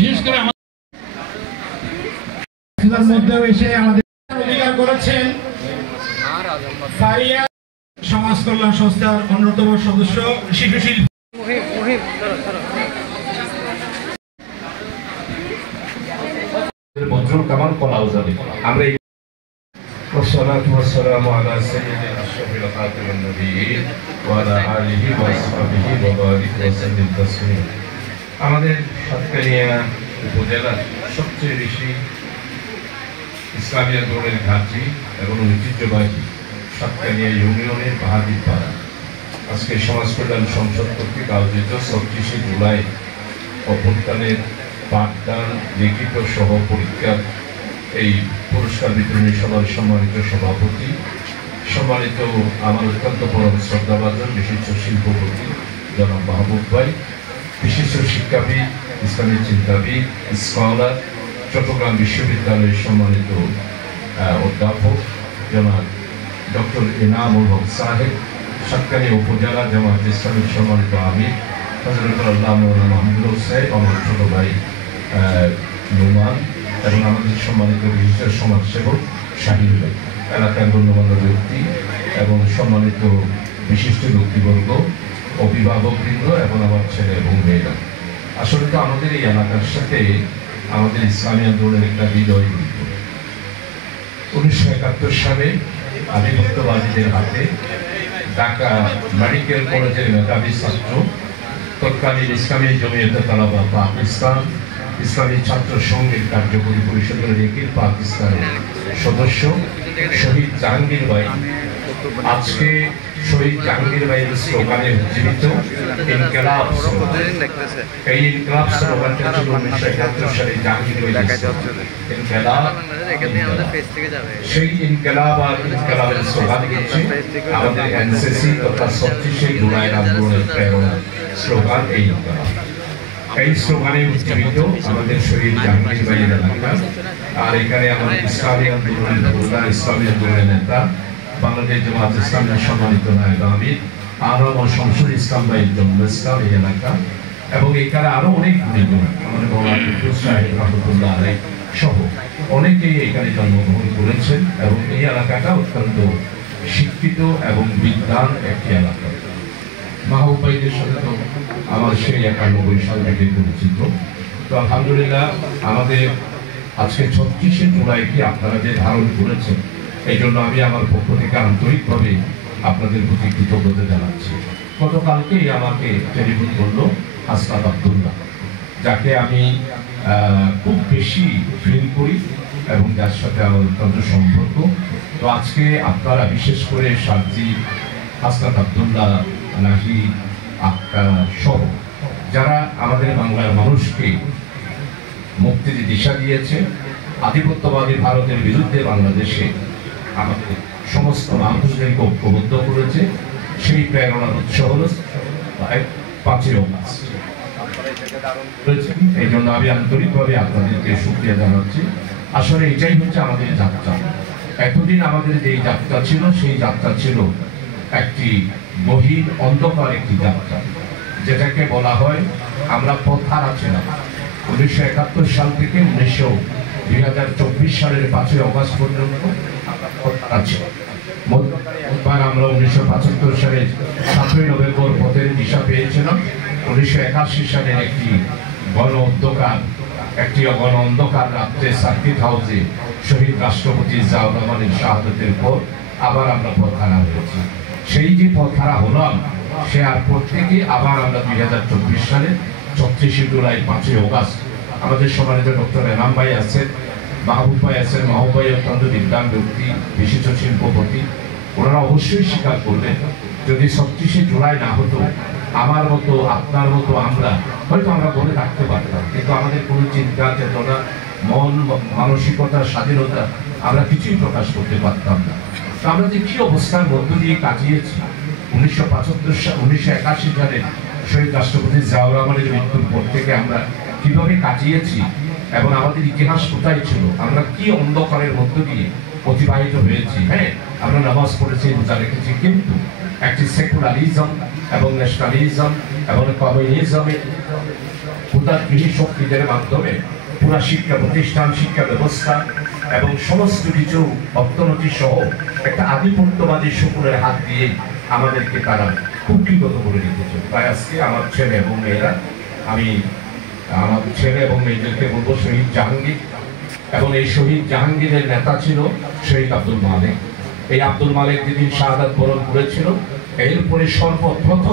বিশেষ করে আমাদের মধ্যেও এসে আমাদের অধিকার করেছেন সারিয়া সমাজ কল্যাণ সংস্থার অন্যতম সদস্য শিশু শিল্পী বদরুল কামাল কলাউজানি। আমরা والصلاة والسلام على سيد أشرف الخاتم النبيين وعلى آله وصحبه وبارك وسلم تسليما। আমাদের সাতকানিয়া উপজেলার সবচেয়ে বেশি ইসলামী আন্দোলনের ঘাঁটি এবং ঐতিহ্যবাহী সাতকানিয়া ইউনিয়নের বাহাদির পাড়া আজকে সমাজ কল্যাণ সংসদ কর্তৃক আয়োজিত ৩৬শে জুলাই অভ্যুত্থানের পাঠদান লিখিত সহ পরীক্ষার এই পুরস্কার বিতরণী সভার সম্মানিত সভাপতি, সম্মানিত আমার অত্যন্ত পরম শ্রদ্ধাভাজন বিশিষ্ট শিল্পপতি জনাব মাহবুব ভাই, বিশিষ্ট শিক্ষাবিদ, ইসলামী চিন্তাবিদ, স্কলার, চট্টগ্রাম বিশ্ববিদ্যালয়ের সম্মানিত অধ্যাপক জনাব ডক্টর এনামুল হক সাহেব, সাতকানিয়া উপজেলা জামায়াত ইসলামীর সম্মানিত আমির হযরত আল্লাহ মাওলানা মাহমুদুল সাহেব, আমার ছোট ভাই নোমান এবং আমাদের সম্মানিত বিশিষ্ট সমাজসেবক শাহিন ভাই, এলাকার গণ্যমান্য ব্যক্তি এবং সম্মানিত বিশিষ্ট ব্যক্তিবর্গ, অভিভাবকবৃন্দ এবং আমার ছেলে এবং মেয়েরা। আসলে তো আমাদের এই এলাকার সাথে আমাদের ইসলামী আন্দোলনের একটা হৃদয় জড়িত। 1971 সালে আধিপত্যবাদীদের হাতে ঢাকা মেডিকেল কলেজের মেধাবী ছাত্র, তৎকালীন ইসলামী জমিয়তে তালাবা পাকিস্তান, ইসলামী ছাত্র সংঘের কার্যকরী পরিষদের রেকির পাকিস্তানের সদস্য শহীদ জাহাঙ্গীর ভাই, আজকে শহীদ জাহাঙ্গীর ভাইয়ের স্লোগানে উজ্জীবিত ইনকিলাব, এই ইনকিলাব স্লোগানটা ছিল 1971 সালে জাহাঙ্গীর ভাই ইনকিলাব। সেই ইনকিলাব আর ইনকিলাবের স্লোগান হচ্ছে আমাদের এনসিসি তথা ৩৬শে জুলাই আন্দোলনের প্রেরণা স্লোগান এই ইনকিলাব। এই স্লোগানে উজ্জীবিত আমাদের শহীদ জাহাঙ্গীর ভাইয়ের এলাকা। আর এখানে আমাদের ইসলামী আন্দোলনের নেতা, ইসলামী আন্দোলনের নেতা, বাংলাদেশ জামায়াত ইসলামের সম্মানিত নায়েব আমির আরব ও শামসুল ইসলাম ভাইয়ের জন্মস্থান এই এলাকা, এবং এখানে আরো অনেক গুণীজন আমাদের মৌলানা সাহেব রহমতুল্লাহ আলাইহি সহ অনেকেই এখানে জন্মগ্রহণ করেছেন এবং এই এলাকাটা অত্যন্ত শিক্ষিত এবং বিদ্যান একটি এলাকা। মাহবুব ভাইদের সাথে তো আমার সেই 91 সাল থেকে পরিচিত। তো আলহামদুলিল্লাহ আমাদের আজকে ৩৬শে জুলাইকে আপনারা যে ধারণ করেছেন, এই জন্য আমি আমার পক্ষ থেকে আন্তরিকভাবে আপনাদের প্রতি কৃতজ্ঞতা জানাচ্ছি। গতকালকেই আমাকে টেলিফোন করলো হাসনাত আব্দুল্লাহ, যাকে আমি খুব বেশি ফিল করি এবং যার সাথে আমার অত্যন্ত সম্পর্ক। তো আজকে আপনারা বিশেষ করে সার্জি, হাসনাত আব্দুল্লাহ, নাহি, আক্তার সহ যারা আমাদের বাংলার মানুষকে মুক্তির দিশা দিয়েছে, আধিপত্যবাদী ভারতের বিরুদ্ধে বাংলাদেশে আমাদের সমস্ত মানুষদেরকে ঐক্যবদ্ধ করেছে, সেই প্রেরণার উৎস হল 5ই অগাস্ট। এই জন্য আমি আন্তরিকভাবে আপনাদেরকে শুকরিয়া জানাচ্ছি। আসলে এটাই হচ্ছে আমাদের যাত্রা। এতদিন আমাদের যে যাত্রা ছিল, সেই যাত্রা ছিল একটি গহীন অন্ধকার একটি যাত্রা, যেটাকে বলা হয় আমরা পথহারা ছিলাম। 1971 সাল থেকে 2024 সালের 5ই অগাস্ট পর্যন্ত আমরা 1975 সালে 7ই নভেম্বর পথের দিশা পেয়েছিলাম। 1981 সালের একটি গণ অন্ধকার রাত্রে সার্কিট হাউসে শহীদ রাষ্ট্রপতি জিয়াউর রহমানের শাহাদতের পর আবার আমরা পথহারা হয়েছি। সেই যে পথহারা হলাম, সে আর পর থেকে আবার আমরা 2024 সালে ৩৬শে জুলাই 5ই অগাস্ট আমাদের সম্মানিত ডক্টর এনাম ভাই আছেন, মাহবুব ভাই আছেন। মাহবুব ভাই অত্যন্ত বিদ্যান ব্যক্তি, বিশিষ্ট শিল্পপতি। ওনারা অবশ্যই স্বীকার করবেন, যদি ৩৬শে জুলাই না হতো, আমার মতো আপনার মতো আমরা হয়তো আমরা বলে রাখতে পারতাম, কিন্তু আমাদের কোনো চিন্তা, চেতনা, মন মানসিকতা, স্বাধীনতা আমরা কিছুই প্রকাশ করতে পারতাম না। তো আমরা যে কি অবস্থার মধ্য দিয়ে কাটিয়েছি, 1981 সালে শহীদ রাষ্ট্রপতি জিয়াউর রহমানের মৃত্যুর পর থেকে আমরা কিভাবে কাটিয়েছি এবং আমাদের ইতিহাস কোথায় ছিল, আমরা কি অন্ধকারের মধ্য দিয়ে অতিবাহিত হয়েছি। হ্যাঁ, আমরা নামাজ পড়েছি, রোজা রেখেছি, কিন্তু একটি সেকুলারিজম এবং ন্যাশনালিজম এবং কমিউনিজমের ক্ষুধাগৃহী শক্তিদের মাধ্যমে পুরা শিক্ষা প্রতিষ্ঠান, শিক্ষা ব্যবস্থা এবং সমস্ত কিছু অর্থনীতি সহ একটা আধিপত্যবাদী শকুনের হাত দিয়ে আমাদেরকে তারা কুক্ষিগত করে রেখেছে। তাই আজকে আমার ছেলে এবং মেয়েরা, আমি আমার ছেলে এবং মেয়েদেরকে বলবো শহীদ জাহাঙ্গীর, এবং এই শহীদ জাহাঙ্গীরের নেতা ছিল শহীদ আব্দুল মালেক। এই আব্দুল মালেক যেদিন শাহাদাত বরণ করেছিল, এরপরে সর্বপ্রথম